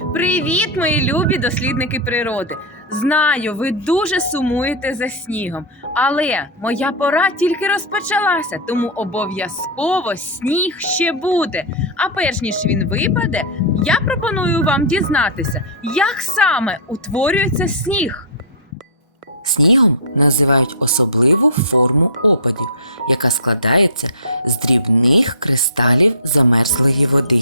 Привіт, мої любі дослідники природи! Знаю, ви дуже сумуєте за снігом, але моя пора тільки розпочалася, тому обов'язково сніг ще буде. А перш ніж він випаде, я пропоную вам дізнатися, як саме утворюється сніг. Снігом називають особливу форму опадів, яка складається з дрібних кристалів замерзлої води.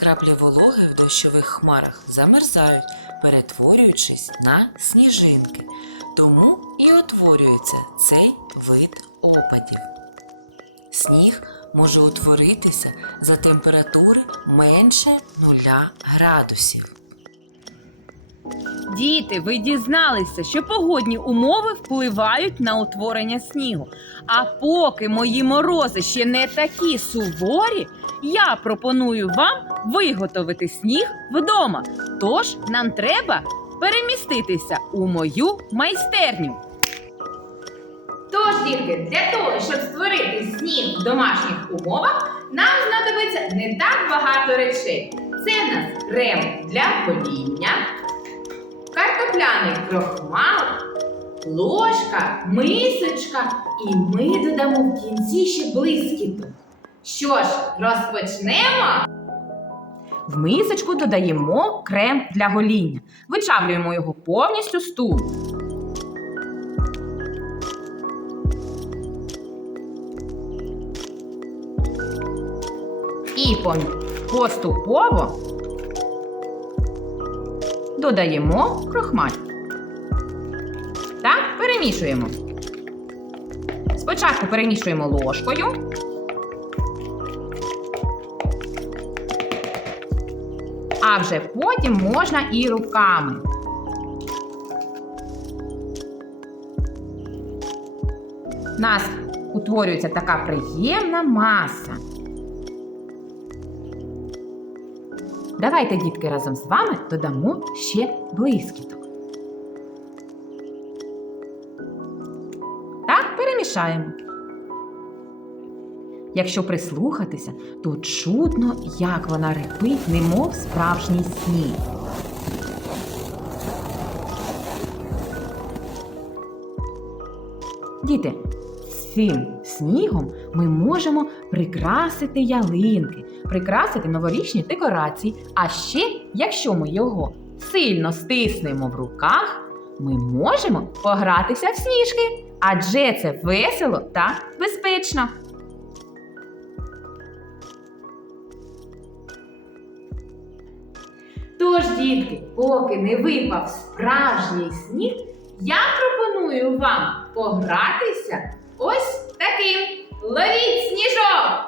Краплі вологи в дощових хмарах замерзають, перетворюючись на сніжинки. Тому і утворюється цей вид опадів. Сніг може утворитися за температури менше 0 градусів. Діти, ви дізналися, що погодні умови впливають на утворення снігу. А поки мої морози ще не такі суворі, я пропоную вам виготовити сніг вдома. Тож нам треба переміститися у мою майстерню. Тож, дітки, для того, щоб створити сніг в домашніх умовах, нам знадобиться не так багато речей. Це в нас крем для гоління, картопляний крохмал, ложка, мисочка, і ми додамо в кінці ще блискіток. Що ж, розпочнемо? В мисочку додаємо крем для гоління. Вичавлюємо його повністю з. І поступово додаємо крохмаль. Так, перемішуємо. Спочатку перемішуємо ложкою. А вже потім можна і руками. У нас утворюється така приємна маса. Давайте, дітки, разом з вами додамо ще блискіток. Так, перемішаємо. Якщо прислухатися, то чутно, як вона репить, немов справжній сніг. Діти, цим снігом ми можемо прикрасити ялинки, прикрасити новорічні декорації. А ще, якщо ми його сильно стиснемо в руках, ми можемо погратися в сніжки, адже це весело та безпечно. Тож, дітки, поки не випав справжній сніг, я пропоную вам погратися ось таким. Ловіть сніжок!